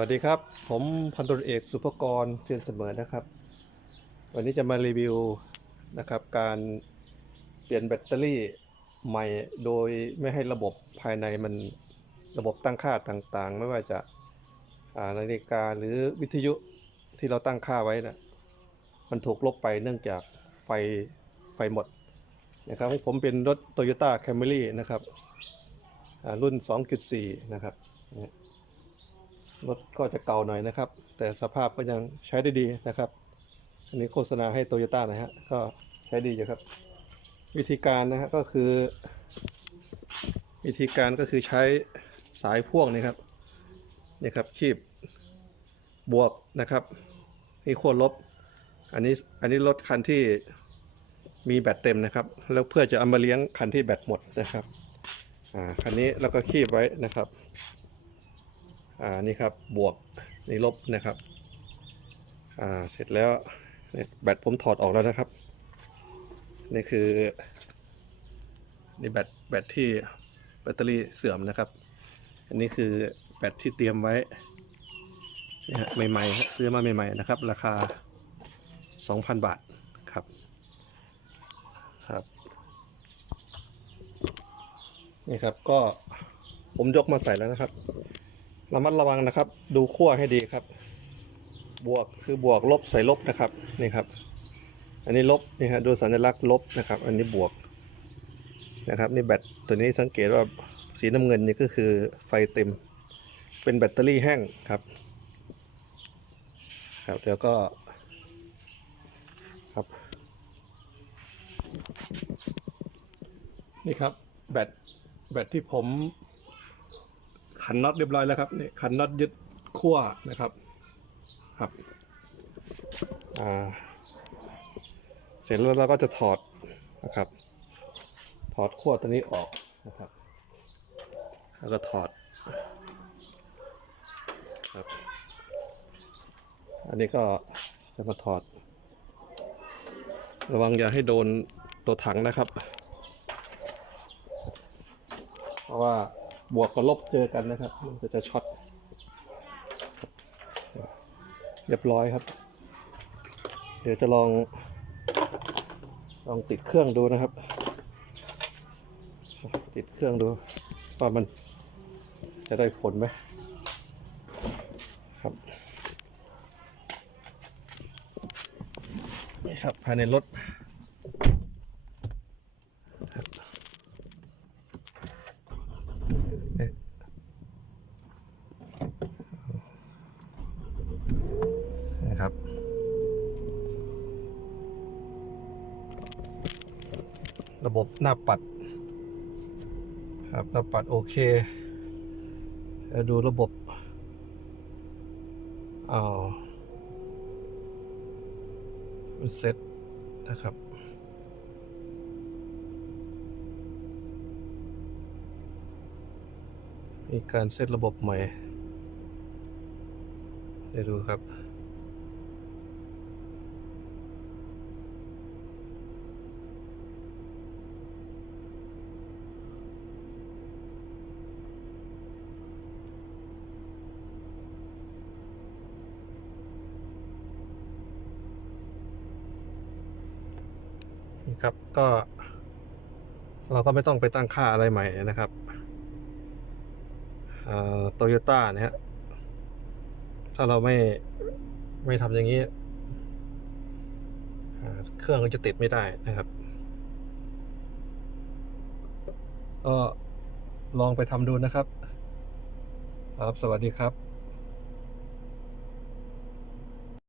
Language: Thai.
วัสดีครับ ผมพันตำรวจเอกสุภกรเพียรเสมอนะครับ วันนี้จะมารีวิวนะครับ การเปลี่ยนแบตเตอรี่ใหม่โดยไม่ให้ระบบภายในมันระบบตั้งค่าต่างๆ ไม่ว่าจะานาฬิกาหรือวิทยุที่เราตั้งค่าไว้นะมันถูกลบไปเนื่องจากไฟไฟหมดนะครับของผมเป็นรถ Toyota Camry นะครับอ่ารุ่น 2.4 นะครับ รถก็จะเก่าหน่อยนะครับ แต่สภาพก็ยังใช้ได้ดีนะครับ อันนี้โฆษณาให้โตโยต้านะฮะก็ใช้ดีอยู่ครับ วิธีการนะฮะก็คือ วิธีการก็คือใช้สายพ่วงนี่ครับนี่ครับคีบบวกนะครับนี่ขั้วลบ อันนี้อันนี้รถคันที่มีแบตเต็มนะครับ แล้วเพื่อจะเอามาเลี้ยงคันที่แบตหมดนะครับอ่าคันนี้แล้วก็คีบไว้นะครับ อ่านี่ครับบวกนี่ลบนะครับอ่าเสร็จแล้วแบตผมถอดออกแล้วนะครับ นี่คือนี่แบตแบตที่แบตเตอรี่เสื่อมนะครับ อันนี้คือแบตที่เตรียมไว้นี่ฮะใหม่ๆซื้อมาใหม่ๆนะครับ ราคา 2,000 บาทครับครับนี่ครับก็ผมยกมาใส่แล้วนะครับ ระมัดระวังนะครับ ดูขั้วให้ดีครับ บวกคือบวกลบใส่ลบนะครับนี่ครับ อันนี้ลบนี่ฮะดูสัญลักษณ์ลบนะครับ อันนี้บวกนะครับนี่แบตตัวนี้สังเกตว่าสีน้ำเงินนี่ก็คือไฟเต็ม เป็นแบตเตอรี่แห้งครับ ครับเดี๋ยวก็ครับนี่ครับแบตแบตที่ผม ขันน็อตเรียบร้อยแล้วครับนี่ขันน็อตยึดขั้วนะครับครับอ่าเสร็จแล้วเราก็จะถอดนะครับ ถอดขั้วตัวนี้ออกนะครับ แล้วก็ถอดครับอันนี้ก็จะมาถอด ระวังอย่าให้โดนตัวถังนะครับ เพราะว่า บวกกับลบเจอกันนะครับ มันก็จะช็อตเรียบร้อยครับ เดี๋ยวจะลอง ลองติดเครื่องดูนะครับ ติดเครื่องดูว่ามันจะได้ผลไหมครับนี่ครับภายในรถ ระบบหน้าปัดครับหน้าปัดโอเคแล้วดูระบบเอาเซ็ตนะครับมีการเซตระบบใหม่ได้ดูครับ ครับก็ เราก็ไม่ต้องไปตั้งค่าอะไรใหม่นะครับโตโยต้าเนี่ยฮะถ้าเราไม่ไม่ทำอย่างนี้ เครื่องก็จะติดไม่ได้นะครับ ก็ลองไปทำดูนะครับ ครับ สวัสดีครับ